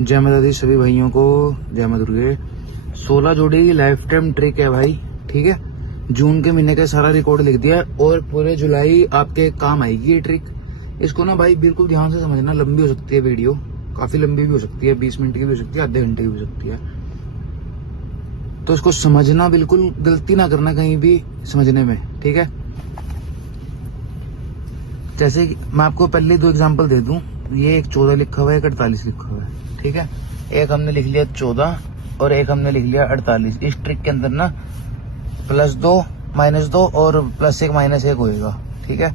जय माता दी सभी भाइयों को, जय माता दुर्गे। 16 जोड़ी लाइफ टाइम ट्रिक है भाई, ठीक है। जून के महीने का सारा रिकॉर्ड लिख दिया है और पूरे जुलाई आपके काम आएगी ये ट्रिक। इसको ना भाई बिल्कुल ध्यान से समझना। लंबी हो सकती है वीडियो, काफी लंबी भी हो सकती है, 20 मिनट की भी हो सकती है, आधे घंटे की भी हो सकती है। तो इसको समझना, बिल्कुल गलती ना करना कहीं भी समझने में, ठीक है। जैसे मैं आपको पहले 2 एग्जांपल दे दूं। ये एक 14 लिखा हुआ है, एक 48 लिखा हुआ है, ठीक है। एक हमने लिख लिया 14 और एक हमने लिख लिया 48। इस ट्रिक के अंदर ना +2 -2 और +1 -1 होएगा, ठीक है।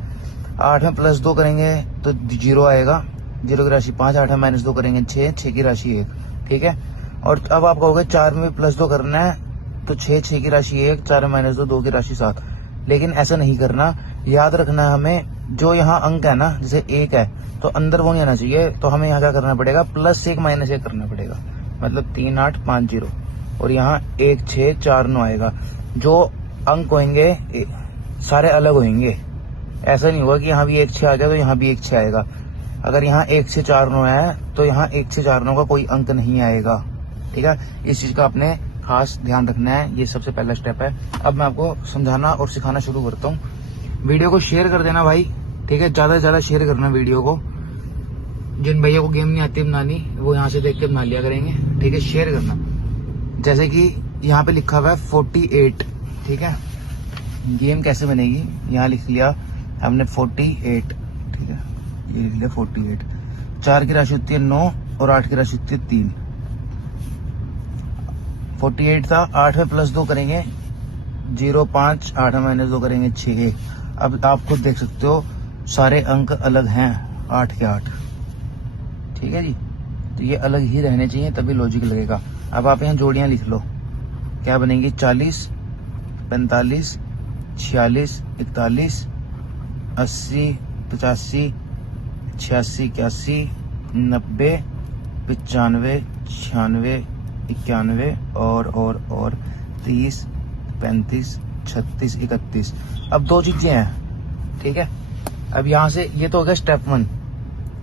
8 में +2 करेंगे तो 0 आएगा, 0 की राशि 5। 8 में -2 करेंगे 6, 6 की राशि 1, ठीक है। और अब आप कहोगे 4 में +2 करना है तो 6, 6 की राशि 1, 4 में -2, 2 की राशि 7। लेकिन ऐसा नहीं करना, याद रखना है हमें। जो यहाँ अंक है ना, जैसे 1 है तो अंदर वो नहीं आना चाहिए, तो हमें यहाँ क्या करना पड़ेगा, +1 -1 करना पड़ेगा। मतलब 3 8 5 0 और यहाँ 1 6 4 9 आएगा। जो अंक होंगे सारे अलग होंगे। ऐसा नहीं होगा कि यहाँ भी 1 6 आ गया तो यहाँ भी 1 6 आएगा। अगर यहाँ 1 से 4 9 है तो यहाँ 1 से 4 9 का कोई अंक नहीं आएगा, ठीक है। इस चीज का आपने खास ध्यान रखना है। ये सबसे पहला स्टेप है। अब मैं आपको समझाना और सिखाना शुरू करता हूँ। वीडियो को शेयर कर देना भाई, ठीक है। ज्यादा से ज्यादा शेयर करना वीडियो को। जिन भैया को गेम नहीं आती बनानी, वो यहाँ से देख के बना लिया करेंगे, ठीक है। शेयर करना। जैसे कि यहाँ पे लिखा हुआ है 48, ठीक है। गेम कैसे बनेगी, यहाँ लिख लिया हमने 48, ठीक है। ये लिख लिया 48। 4 की राशि होती है 9 और 8 की राशि होती है 3। 48 था, 8 में +2 करेंगे 0 5, 8 में -2 करेंगे 6 1। अब आप खुद देख सकते हो सारे अंक अलग हैं, 8 के 8, ठीक है जी। तो ये अलग ही रहने चाहिए, तभी लॉजिक लगेगा। अब आप यहाँ जोड़ियां लिख लो, क्या बनेंगी, 40 45 46 41 80 85 86 81 90 95 96 91 और 30 35 36 31। अब 2 चीजें हैं, ठीक है। अब यहाँ से ये तो हो गया स्टेप 1,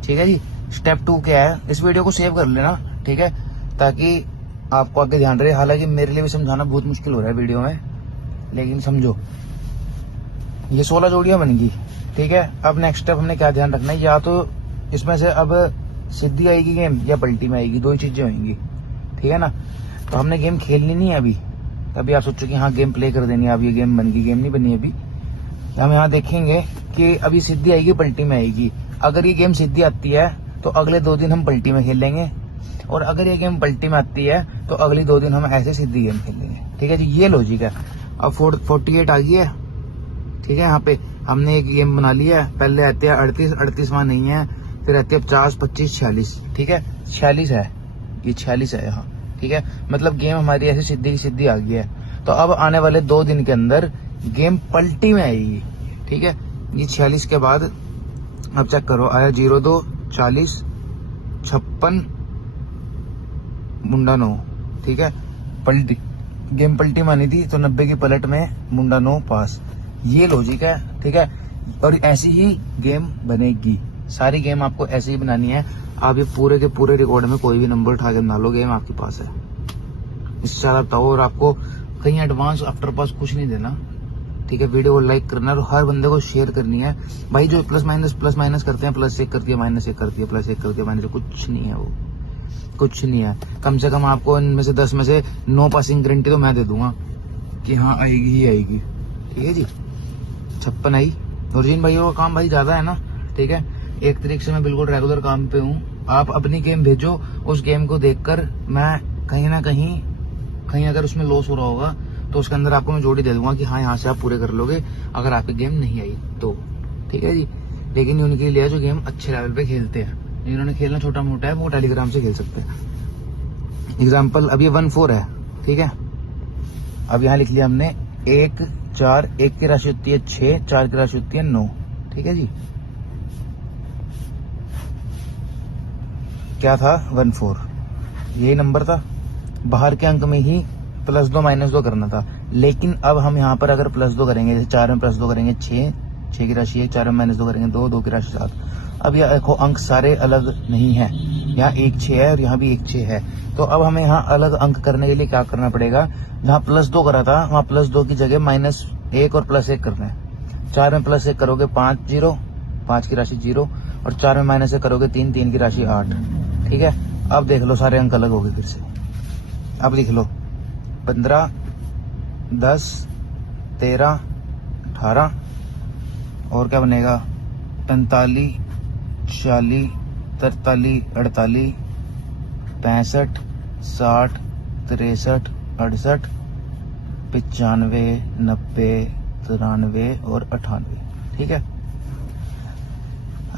ठीक है जी। स्टेप 2 क्या है, इस वीडियो को सेव कर लेना, ठीक है, ताकि आपको आगे ध्यान रहे। हालांकि मेरे लिए भी समझाना बहुत मुश्किल हो रहा है वीडियो में, लेकिन समझो। ये 16 जोड़ियां बन गई, ठीक है। अब नेक्स्ट स्टेप हमने क्या ध्यान रखना है, या तो इसमें से अब सीधी आएगी गेम या पलटी में आएगी, 2 ही चीजें होंगी, ठीक है ना। तो हमने गेम खेलनी नहीं है अभी। अभी आप सोचो कि हाँ गेम प्ले कर देनी है, अब ये गेम बन गई। गेम नहीं बनी अभी। हम यहाँ देखेंगे कि अभी सीधी आएगी पलटी में आएगी। अगर ये गेम सीधी आती है तो अगले 2 दिन हम पलटी में खेलेंगे, और अगर ये गेम पलटी में आती है तो अगली 2 दिन हम ऐसे सीधी गेम खेलेंगे, ठीक है जी। ये लॉजिक है। अब 48 आ गई है, ठीक है। यहाँ पे हमने एक गेम बना लिया है। पहले आती है 38 वहां नहीं है, फिर आती है 50 25 46, ठीक है। 46 है, ये 46 है यहाँ, ठीक है। मतलब गेम हमारी ऐसे सीधी की सीधी आ गई है। तो अब आने वाले 2 दिन के अंदर गेम पलटी में आएगी, ठीक है। ये 46 के बाद अब चेक करो, आया 0 2 40 56 मुंडा 9, ठीक है। पलटी गेम पलटी मानी थी तो 90 की पलट में मुंडा 9 पास। ये लॉजिक है, ठीक है। और ऐसी ही गेम बनेगी। सारी गेम आपको ऐसे ही बनानी है। आप ये पूरे के पूरे रिकॉर्ड में कोई भी नंबर उठा के बना लो, गेम आपके पास है। इससे ज्यादा बताओ। और आपको कहीं एडवांस आफ्टर पास कुछ नहीं देना, ठीक है। वीडियो को लाइक करना और हर बंदे को शेयर करनी है भाई। जो प्लस माइनस करते हैं, +1 कर दिया -1 कर दिया, +1 कर दिया -1, कुछ नहीं है वो, कुछ नहीं है। कम से कम आपको इनमें से 10 में से 9 पासिंग गारंटी तो मैं दे दूंगा कि हाँ आएगी ही आएगी, ठीक है जी। 56 आई। और जिन भाइयों का काम भाई ज्यादा है ना, ठीक है, एक तरीके से मैं बिल्कुल रेगुलर काम पे हूँ। आप अपनी गेम भेजो, उस गेम को देखकर मैं कहीं ना कहीं अगर उसमें लॉस हो रहा होगा तो उसके अंदर आपको मैं जोड़ी दे दूंगा कि हाँ यहाँ से आप पूरे कर लोगे, अगर आपकी गेम नहीं आई तो, ठीक है जी। लेकिन उनके लिए जो गेम अच्छे लेवल पे खेलते हैं, जिन्होंने खेलना छोटा मोटा है, वो टेलीग्राम से खेल सकते हैं। एग्जाम्पल अब ये 14 है, ठीक है। अब यहाँ लिख लिया हमने 1 4, 1 की राशि होती है 6, 4 की राशि होती है 9, ठीक है जी। क्या था, 14 यही नंबर था। बाहर के अंक में ही +2 -2 करना था। लेकिन अब हम यहाँ पर अगर +2 करेंगे, जैसे 4 में +2 करेंगे 6, 6 की राशि 1, 4 में -2 करेंगे 2, 2 की राशि 7। अब यह देखो अंक सारे अलग नहीं है, यहाँ 1 6 है और यहाँ भी 1 6 है। तो अब हमें यहाँ अलग अंक करने के लिए क्या करना पड़ेगा, जहाँ +2 करा था वहाँ +2 की जगह -1 और +1 करना है। 4 में +1 करोगे 5 0, 5 की राशि 0, और 4 में -1 करोगे 3, 3 की राशि 8। ठीक है, अब देख लो सारे अंक अलग हो गए फिर से। अब लिख लो 15 10 13 18, और क्या बनेगा 45 40 43 48 65 60 63 68 95 90 93 और 98। ठीक है,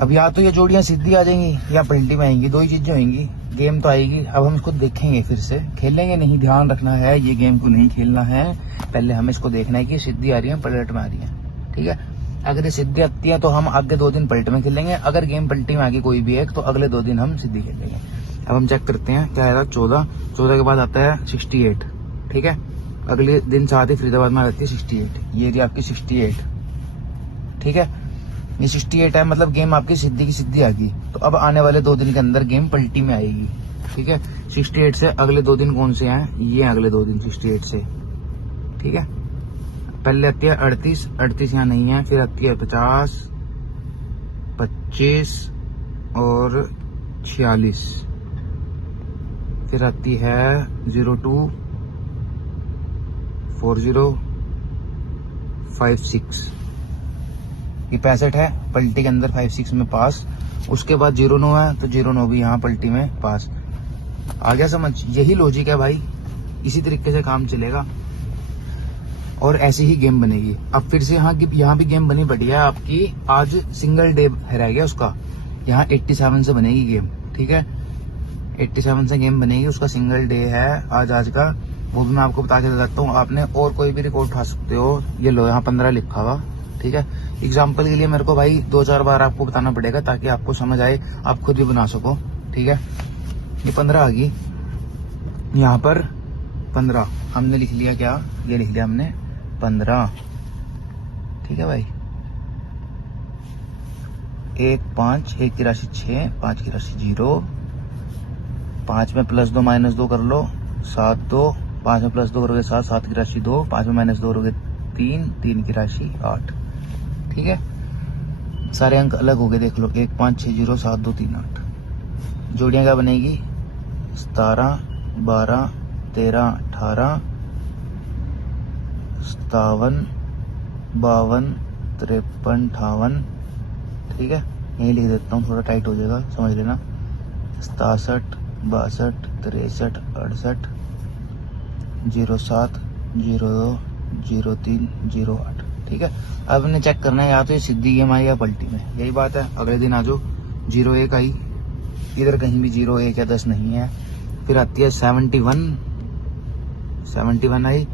अब या तो ये जोड़ियां सीधी आ जाएंगी या पलटी में आएंगी, दो ही चीजें होंगी। गेम तो आएगी, अब हम इसको देखेंगे, फिर से खेलेंगे नहीं। ध्यान रखना है, ये गेम को नहीं खेलना है, पहले हमें इसको देखना है कि सीधी आ रही है पलट में आ रही है। ठीक है, अगर ये सीधी आती है तो हम आगे 2 दिन पलट में खेलेंगे, अगर गेम पलटी में आ गई कोई भी एक तो अगले 2 दिन हम सीधी खेलेंगे। अब हम चेक करते हैं क्या आ रहा, 14 के बाद आता है 68। ठीक है, अगले दिन साथ ही फरीदाबाद में आती है 68, ये रही आपकी 68। ठीक है, ये 68 है, मतलब गेम आपकी सीधी की सीधी आ गई। तो अब आने वाले 2 दिन के अंदर गेम पलटी में आएगी। ठीक है, 68 से अगले 2 दिन कौन से हैं, ये अगले 2 दिन 68 से। ठीक है, पहले आती है 38 यहाँ नहीं है, फिर आती है 50 25 और 46, फिर आती है 02 40 56, ये 65 है पलटी के अंदर 56 में पास। उसके बाद 09 है तो 09 भी यहाँ पलटी में पास। आ गया समझ, यही लॉजिक है भाई, इसी तरीके से काम चलेगा और ऐसी ही गेम बनेगी। अब फिर से यहाँ भी गेम बनी बढ़िया है आपकी, आज सिंगल डे रह गया उसका, यहाँ 87 से बनेगी गेम। ठीक है, 87 से गेम बनेगी, उसका सिंगल डे है आज का, वो भी मैं आपको बता के देता हूँ। आपने और कोई भी रिकॉर्ड उठा सकते हो, ये लो यहाँ 15 लिखा हुआ। ठीक है, एग्जाम्पल के लिए मेरे को भाई 2-4 बार आपको बताना पड़ेगा ताकि आपको समझ आए, आप खुद भी बना सको। ठीक है, ये 15 आ गई, यहाँ पर 15 हमने लिख लिया, क्या ये लिख लिया हमने 15। ठीक है भाई, 1 5, 1 की राशि 6, 5 की राशि 0, 5 में +2 -2 कर लो 7 2, 5 में +2 करोगे 7, 7 की राशि 2, 5 में -2 करोगे 3, 3 की राशि 8। ठीक है, सारे अंक अलग हो गए, देख लो 1 5 6 0 7 2 3 8। जोड़ियां क्या बनेगी 17 12 13 18 57 52 53 58। ठीक है, यही लिख देता हूँ, थोड़ा टाइट हो जाएगा, समझ लेना। 67 62 63 68 07 02 03 08। ठीक है, अब इन्हें चेक करना है या तो ये सीधी गेम आई या पलटी में, यही बात है। अगले दिन आ जाओ 01 आई, इधर कहीं भी 0 1 या 10 नहीं है। फिर आती है 71 आई,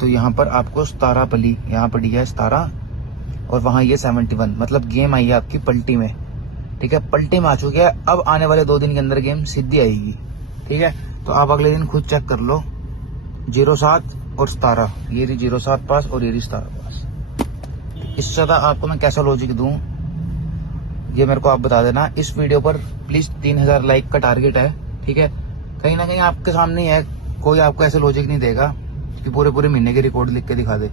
तो यहाँ पर आपको 17 पली, यहाँ पड़ी है 17 और वहां ये 71, मतलब गेम आई है आपकी पलटी में। ठीक है, पलटी में आ चुकी है, अब आने वाले 2 दिन के अंदर गेम सीधी आएगी। ठीक है, तो आप अगले दिन खुद चेक कर लो, 07 और 17, ये रही 07 पास और ये रही 17 पास। इससे ज्यादा आपको मैं कैसा लॉजिक दूं, ये मेरे को आप बता देना। इस वीडियो पर प्लीज 3000 लाइक का टारगेट है। ठीक है, कहीं ना कहीं आपके सामने ही है, कोई आपको ऐसे लॉजिक नहीं देगा कि पूरे महीने की रिकॉर्ड लिख के दिखा दे।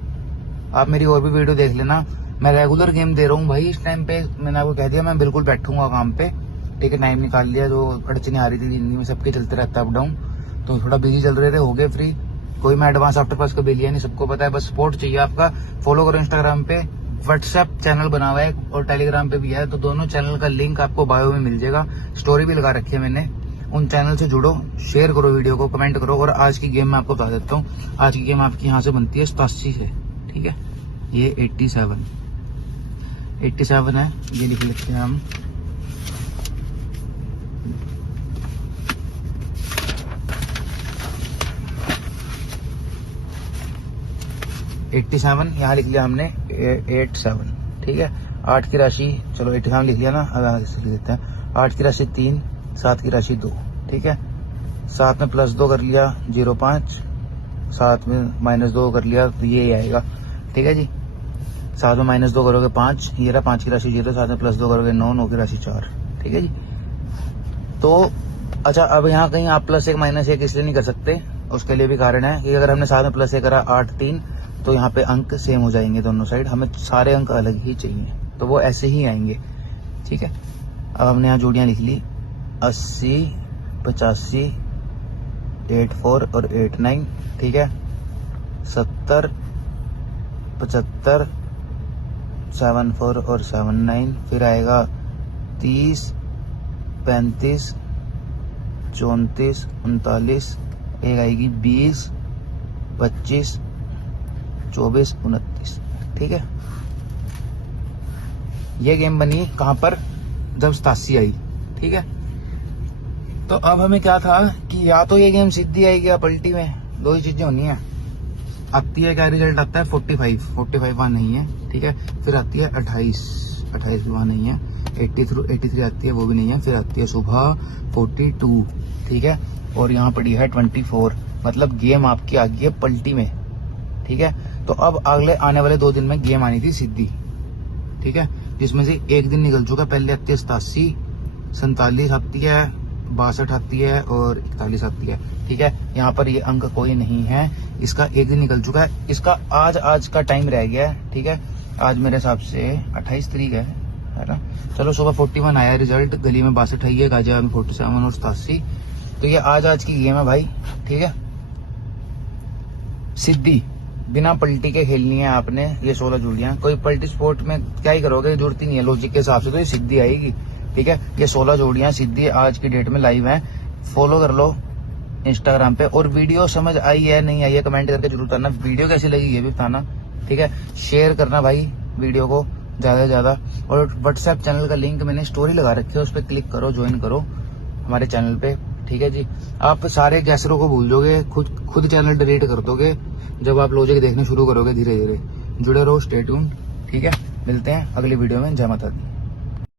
आप मेरी और भी वीडियो देख लेना, मैं रेगुलर गेम दे रहा हूँ भाई। इस टाइम पे मैंने आपको कह दिया मैं बिल्कुल बैठूंगा काम पे। ठीक है, टाइम निकाल लिया, जो अड़चने आ रही थी जिंदगी में सबके चलते रहता अप डाउन, तो थोड़ा बिजी चल रहे थे, हो गए फ्री। कोई मैं एडवांस आफ्टर पास कभी लिया नहीं, सबको पता है। बस सपोर्ट चाहिए आपका। फॉलो करो इंस्टाग्राम पे, व्हाट्सएप चैनल बना हुआ है और टेलीग्राम पे भी है, तो दोनों चैनल का लिंक आपको बायो में मिल जाएगा। स्टोरी भी लगा रखी है मैंने, उन चैनल से जुड़ो, शेयर करो वीडियो को, कमेंट करो। और आज की गेम मैं आपको बता देता हूँ, आज की गेम आपकी यहाँ से बनती है 87 से। ठीक है, ये 87 है, ये लिख लेते हैं हम। यहाँ लिख लिया हमने 87। ठीक है, 8 की राशि, चलो 87 लिख लिया ना, अब आगे से लिख देते हैं। 8 की राशि 3, 7 की राशि 2। ठीक है, 7 में +2 कर लिया 05, 7 में -2 कर लिया तो ये आएगा। ठीक है जी, साथ में -2 करोगे 5, ये रहा 5 की राशि 0, साथ में +2 करोगे 9, 9 की राशि 4। ठीक है जी। तो अच्छा, अब यहाँ कहीं आप +1 -1 इसलिए नहीं कर सकते, उसके लिए भी कारण है कि अगर हमने साथ में +1 करा 8 3, तो यहाँ पे अंक सेम हो जाएंगे दोनों साइड, हमें सारे अंक अलग ही चाहिए, तो वो ऐसे ही आएंगे। ठीक है, अब हमने यहाँ जोड़ियाँ लिख ली 80 85 84 और 89। ठीक है, 70 75 74 और 79, फिर आएगा 30 35 34 39, एक आएगी 20 25 24 29। ठीक है, ये गेम बनी कहाँ पर, जब 87 आई। ठीक है, तो अब हमें क्या था कि या तो ये गेम सीधी आएगी या पलटी में, दो ही चीजें होनी है। आती है क्या रिजल्ट आता है 45 वहाँ नहीं है। ठीक है, फिर आती है 28 भी वहाँ नहीं है, 83 आती है, वो भी नहीं है, फिर आती है सुबह 42। ठीक है, और यहाँ पड़ी है 24, मतलब गेम आपकी आ गई है पलटी में। ठीक है, तो अब अगले आने वाले 2 दिन में गेम आनी थी सीधी। ठीक है, जिसमें से एक दिन निकल चुका, पहले आती है 87, 47 आती है, 62 आती है और 41 आती है। ठीक है, यहाँ पर ये अंक कोई नहीं है, इसका एक दिन निकल चुका है, इसका आज का टाइम रह गया है। ठीक है, आज मेरे हिसाब से 28 तारीख है ना। चलो, सुबह 41 आया रिजल्ट, गली में 62 आई है, गाजियाबाद में 47 और 87। तो ये आज की गेम है भाई। ठीक है, सीधी बिना पलटी के खेलनी है आपने ये 16 जोड़ियां। कोई पलटी स्पोर्ट में क्या ही करोगे, जरूरत ही नहीं है लॉजिक के हिसाब से, तो ये सीधी आएगी। ठीक है, ये 16 जोड़ियां सीधी आज की डेट में लाइव हैं, फॉलो कर लो इंस्टाग्राम पे। और वीडियो समझ आई है नहीं आई है कमेंट करके जरूर बताना, वीडियो कैसी लगी ये भी बताना। ठीक है, शेयर करना भाई वीडियो को ज्यादा से ज्यादा, और व्हाट्सएप चैनल का लिंक मैंने स्टोरी लगा रखी है, उस पर क्लिक करो, ज्वाइन करो हमारे चैनल पे। ठीक है जी, आप सारे गैसरों को भूल जाओगे, खुद चैनल डिलीट कर दोगे जब आप लॉजिक देखने शुरू करोगे। धीरे धीरे जुड़े रहो, स्टे ट्यून्ड। ठीक है, मिलते हैं अगली वीडियो में। जय माता दी।